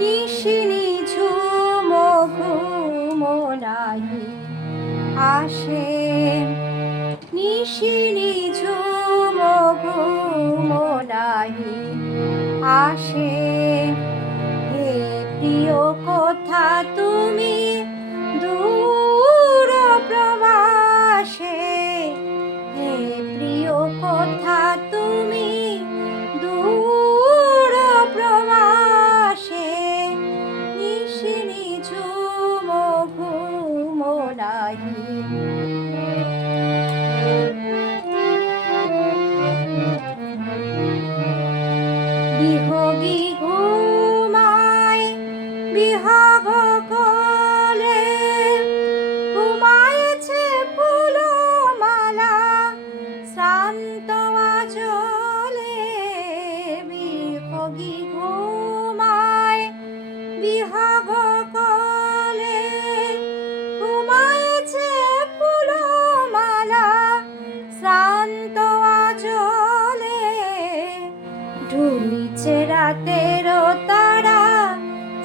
নিশি নিঝুম ঘুম নাহি আসে, নিশি নিঝুম ঘুম নাহি আসে। হে প্রিয় কোথা তুমি দূর প্রবাসে, হে প্রিয় কোথা তুমি দূর প্রবাসে, নিশি নিঝুম ঘুম নাহি। বিহগী ঘুমায় বিহগ কোলে, ঘুমায়েছে ফুলমালা শ্রান্ত আঁচলে। বিহগী ঘুমায় বিহগ কোলে, ঘুমায়েছে ফুলমালা শ্রান্ত আঁচলে। ঢুলিছে রাতের তারা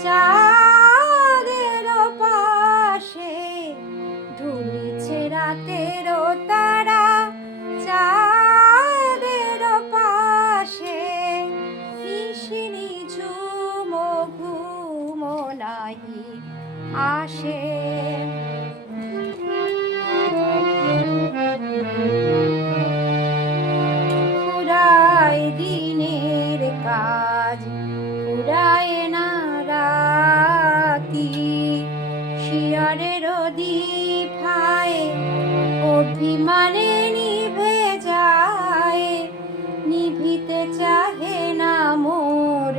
চাঁদের পাশে, ঢুলিছে রাতের তারা চাঁদের পাশে, নিশি নিঝুম ঘুম নাহি আসে। ফুরায় দিনের কাজ ফুরায় না রাতি, শিয়রের দীপায় অভিমানে নিভে যায়। নিভিতে চাহে না মোর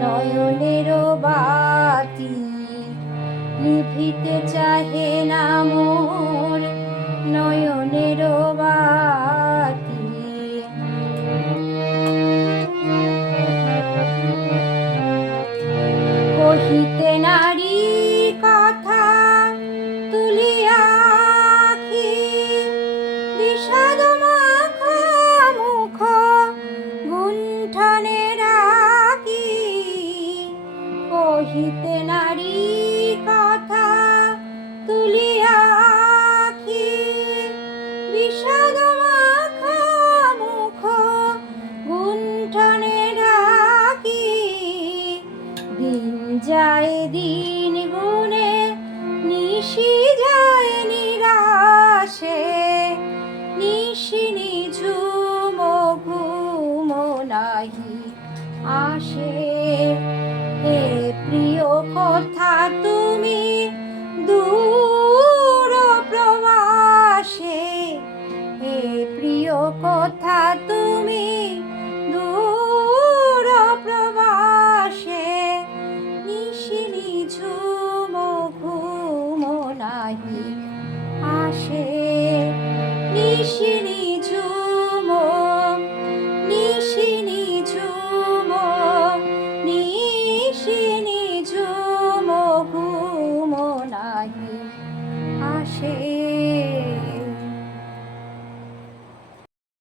নয়নের বাতি, নিভিতে চাহে না মোর নয়নের বাতি। কহিতে নারী কথা তুলিয়া আঁখি, বিষাদ মাখা মুখ গুণ্ঠনে রাখি। কহিতে নারী কথা তুলিয়া আঁখি, বিষাদ মাখা মুখ গুণ্ঠনে রাখি। দিন যায় দিন গুনে নিশি যায় নিরাশে, নিশি নিঝুম ঘুম নাহি আসে। হে প্রিয় কোথা তুমি দূর প্রবাসে, হে প্রিয় কোথা তুমি দূর প্রবাসে, নিশি নিঝুম ঘুম নাহি আসে, নিশি